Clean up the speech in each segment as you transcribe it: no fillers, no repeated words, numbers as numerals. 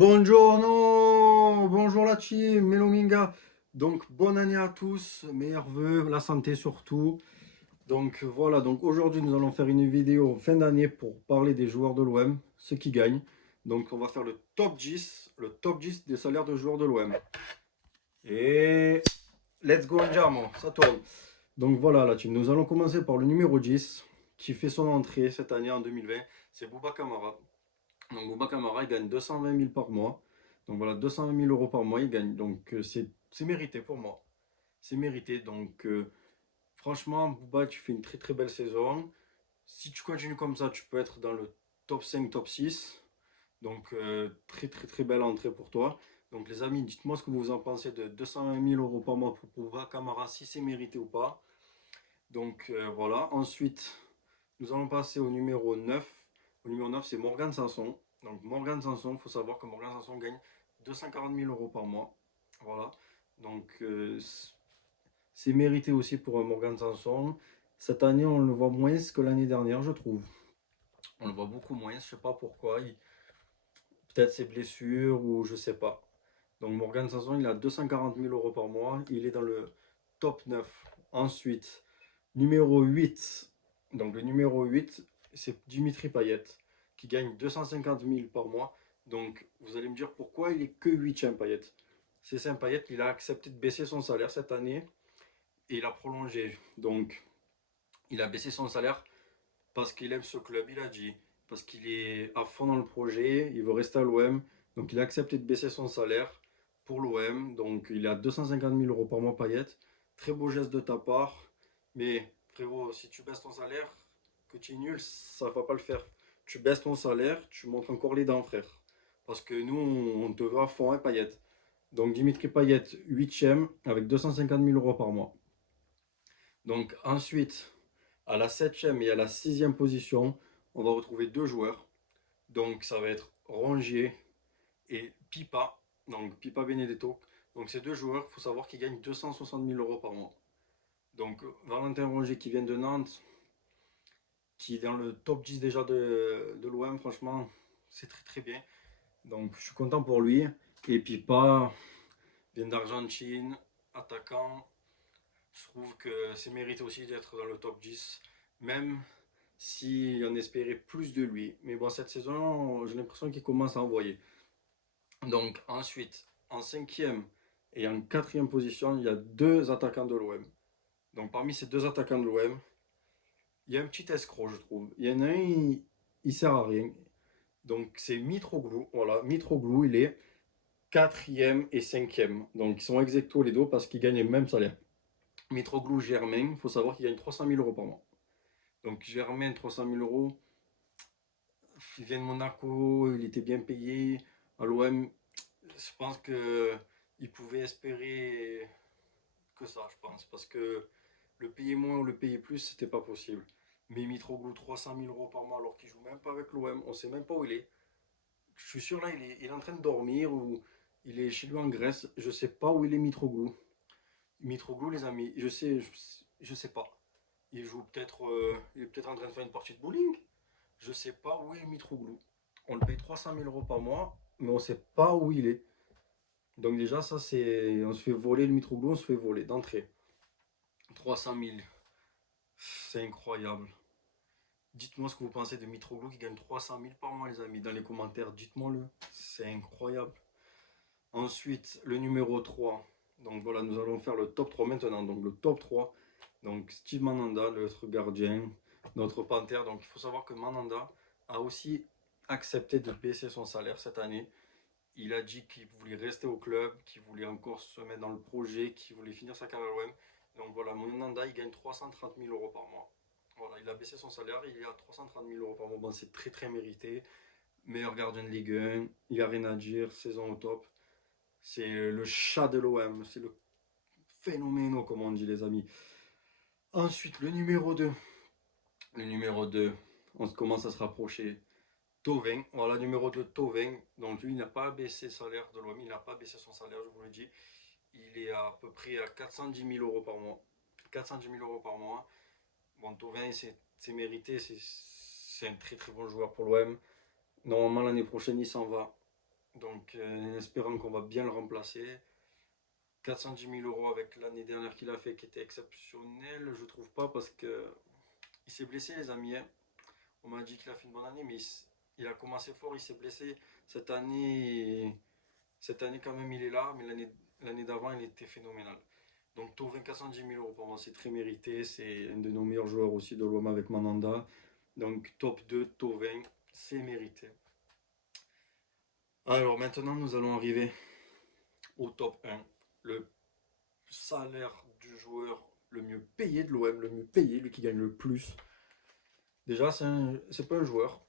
Buongiorno, bonjour la team, Melominga. Donc bonne année à tous, meilleurs vœux, la santé surtout. Donc voilà, donc aujourd'hui nous allons faire une vidéo fin d'année pour parler des joueurs de l'OM, ceux qui gagnent. Donc on va faire le top 10 des salaires de joueurs de l'OM. Et let's go Andiamo, ça tourne. Donc voilà la team, nous allons commencer par le numéro 10 qui fait son entrée cette année en 2020, c'est Bouba Kamara. Donc Bouba Kamara, il gagne 220 000 par mois. Donc voilà, 220 000 euros par mois, il gagne. Donc c'est mérité pour moi. C'est mérité. Donc franchement, Bouba, tu fais une très très belle saison. Si tu continues comme ça, tu peux être dans le top 5, top 6. Donc très très très belle entrée pour toi. Donc les amis, dites-moi ce que vous en pensez de 220 000 euros par mois pour Bouba Kamara, si c'est mérité ou pas. Donc voilà. Ensuite, nous allons passer au numéro 9. Au numéro 9, c'est Morgan Sanson. Donc Morgan Sanson, il faut savoir que Morgan Sanson gagne 240 000 euros par mois. Voilà. Donc c'est mérité aussi pour Morgan Sanson. Cette année, on le voit moins que l'année dernière, je trouve. On le voit beaucoup moins, je ne sais pas pourquoi. Peut-être ses blessures ou je ne sais pas. Donc Morgan Sanson, il a 240 000 euros par mois. Il est dans le top 9. Ensuite, numéro 8. Donc le numéro 8, c'est Dimitri Payet, qui gagne 250 000 par mois. Donc vous allez me dire pourquoi il est que 8e Payet. C'est simple, Payet, il a accepté de baisser son salaire cette année et il a prolongé. Donc il a baissé son salaire parce qu'il aime ce club, il a dit. Parce qu'il est à fond dans le projet, il veut rester à l'OM. Donc il a accepté de baisser son salaire pour l'OM. Donc il est à 250 000 euros par mois, Payet. Très beau geste de ta part. Mais frérot, si tu baisses ton salaire, que tu es nul, ça ne va pas le faire. Tu baisses ton salaire, tu montres encore les dents, frère. Parce que nous, on te veut à fond, hein, Payet. Donc Dimitri Payet, 8e, avec 250 000 euros par mois. Donc ensuite, à la 7e et à la 6e position, on va retrouver deux joueurs. Donc ça va être Rongier et Pipa. Donc Pipa Benedetto. Donc ces deux joueurs, il faut savoir qu'ils gagnent 260 000 euros par mois. Donc Valentin Rongier qui vient de Nantes, qui est dans le top 10 déjà de l'OM, franchement, c'est très très bien. Donc je suis content pour lui. Et Pipa vient d'Argentine, attaquant. Je trouve que c'est mérité aussi d'être dans le top 10, même si on espérait plus de lui. Mais bon, cette saison, j'ai l'impression qu'il commence à envoyer. Donc ensuite, en 5e et en 4e position, il y a deux attaquants de l'OM. Donc parmi ces deux attaquants de l'OM, il y a un petit escroc, je trouve. Il y en a un, il sert à rien. Donc c'est Mitroglou. Voilà, Mitroglou, il est 4e et 5e. Donc ils sont ex aequo les deux parce qu'ils gagnent le même salaire. Mitroglou Germain, il faut savoir qu'il gagne 300 000 euros par mois. Donc Germain, 300 000 euros. Il vient de Monaco, il était bien payé. À l'OM, je pense qu'il pouvait espérer que ça, je pense. Parce que le payer moins ou le payer plus, c'était pas possible. Mais Mitroglou, 300 000 euros par mois alors qu'il joue même pas avec l'OM, on sait même pas où il est. Je suis sûr là, il est en train de dormir ou il est chez lui en Grèce. Je sais pas où il est Mitroglou. Mitroglou, les amis, je sais pas. Il est peut-être en train de faire une partie de bowling. Je sais pas où est Mitroglou. On le paye 300 000 euros par mois, mais on sait pas où il est. Donc déjà, ça c'est, on se fait voler le Mitroglou, on se fait voler d'entrée. 300 000, c'est incroyable. Dites-moi ce que vous pensez de Mitroglou qui gagne 300 000 par mois, les amis, dans les commentaires. Dites-moi-le, c'est incroyable. Ensuite, le numéro 3. Donc voilà, nous allons faire le top 3 maintenant. Donc le top 3. Donc Steve Mandanda, notre gardien, notre panthère. Donc il faut savoir que Mandanda a aussi accepté de baisser son salaire cette année. Il a dit qu'il voulait rester au club, qu'il voulait encore se mettre dans le projet, qu'il voulait finir sa carrière à l'OM. Donc voilà, Mandanda, il gagne 330 000 euros par mois. Voilà, il a baissé son salaire, il est à 330 000 euros par mois. Bon, c'est très très mérité. Meilleur gardien de Ligue 1, il n'y a rien à dire, saison au top. C'est le chat de l'OM, c'est le phénoméno, comme on dit, les amis. Ensuite, le numéro 2. Le numéro 2, on commence à se rapprocher. Tovin, voilà, numéro 2, Tovin. Donc lui, il n'a pas baissé le salaire de l'OM, il n'a pas baissé son salaire, je vous le dis. Il est à peu près à 410 000 euros par mois. 410 000 euros par mois. Bon, Tovin, c'est mérité, c'est un très très bon joueur pour l'OM. Normalement, l'année prochaine, il s'en va. Donc en espérant qu'on va bien le remplacer. 410 000 euros avec l'année dernière qu'il a fait qui était exceptionnelle, je trouve pas parce que il s'est blessé les amis, hein. On m'a dit qu'il a fait une bonne année mais il a commencé fort, il s'est blessé cette année. Cette année quand même il est là, mais l'année d'avant il était phénoménal. Donc Tovin 410 000 euros pour moi c'est très mérité, c'est un de nos meilleurs joueurs aussi de l'OM avec Mandanda. Donc top 2 Tovin, c'est mérité. Alors maintenant nous allons arriver au top 1, le salaire du joueur le mieux payé de l'OM, le mieux payé, lui qui gagne le plus. Déjà, c'est pas un joueur,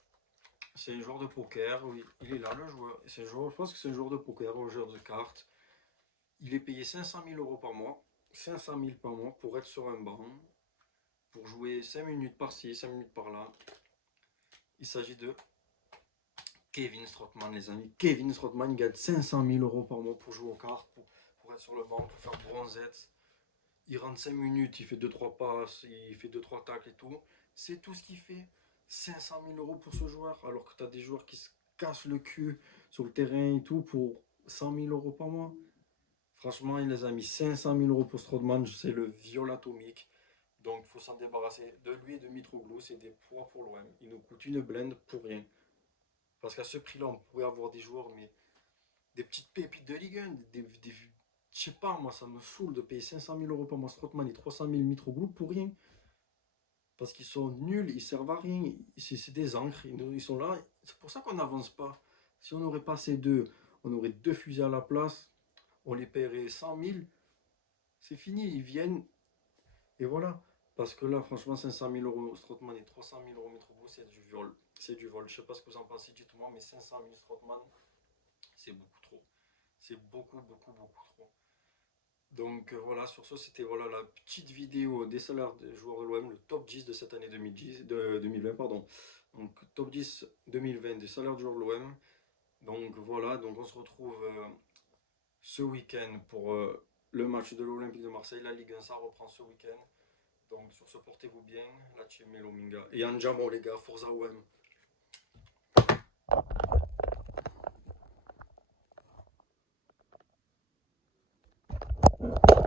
c'est un joueur de poker. Oui, il est là, le joueur. C'est un joueur, je pense que c'est un joueur de poker, un joueur de cartes. Il est payé 500 000 euros par mois. 500 000 par mois pour être sur un banc, pour jouer 5 minutes par-ci, 5 minutes par-là. Il s'agit de Kevin Strootman, les amis. Kevin Strootman gagne 500 000 euros par mois pour jouer aux cartes, pour être sur le banc, pour faire bronzette. Il rentre 5 minutes, il fait deux trois passes, il fait deux trois tacles et tout. C'est tout ce qu'il fait. 500 000 euros pour ce joueur, alors que tu as des joueurs qui se cassent le cul sur le terrain et tout pour 100 000 euros par mois. Franchement, il les a mis 500 000 euros pour Strootman, c'est le viol atomique. Donc, il faut s'en débarrasser de lui et de Mitroglou. C'est des poids pour l'OM. Il nous coûte une blende pour rien. Parce qu'à ce prix-là, on pourrait avoir des joueurs, mais des petites pépites de Ligue 1, je sais pas, moi, ça me saoule de payer 500 000 euros par mois Strootman et 300 000 Mitroglou pour rien. Parce qu'ils sont nuls, ils servent à rien. C'est des encres, ils sont là. C'est pour ça qu'on n'avance pas. Si on n'aurait pas ces deux, on aurait deux fusils à la place, on les paierait 100 000, c'est fini, ils viennent, et voilà. Parce que là, franchement, 500 000 euros Strootman et 300 000 euros Mitroglou, c'est du vol. C'est du vol. Je sais pas ce que vous en pensez, dites-moi, mais 500 000 Strootman, c'est beaucoup trop. C'est beaucoup, beaucoup, beaucoup trop. Donc voilà, sur ce, c'était voilà la petite vidéo des salaires des joueurs de l'OM, le top 10 de cette année 2010, de 2020, pardon. Donc top 10 2020 des salaires des joueurs de l'OM. Donc voilà, donc on se retrouve ce week-end pour le match de l'Olympique de Marseille. La Ligue 1, ça reprend ce week-end. Donc sur ce, portez-vous bien, la team Melominga. Et Anjamo les gars, Forza OM.